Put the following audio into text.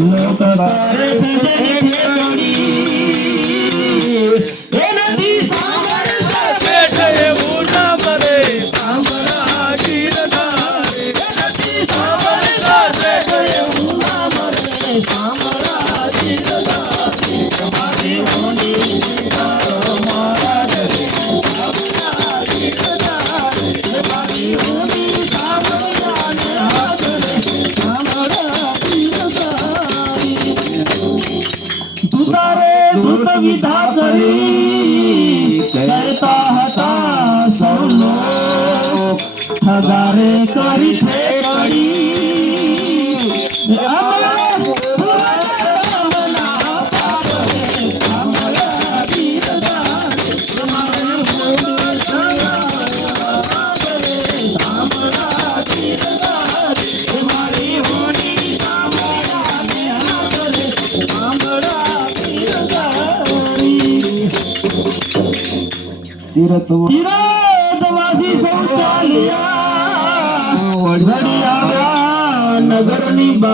लोक तारे पूजे हे नदी सांबर बैठे ऊना मरे सांबरा गिरधारे हे नदी सांबर बैठे ऊना मरे सांबरा गिरधारे तुम्हारी होनी सितारो महाराज रे सांबरा गिरधारे तुम्हारी होनी सांबरा ने हाथ रे सांबरा दूतारे दूत विधा करी कहता हता सौ लोग ठगारे करी थे करी तीरथवासी शौचालया वडिया नगर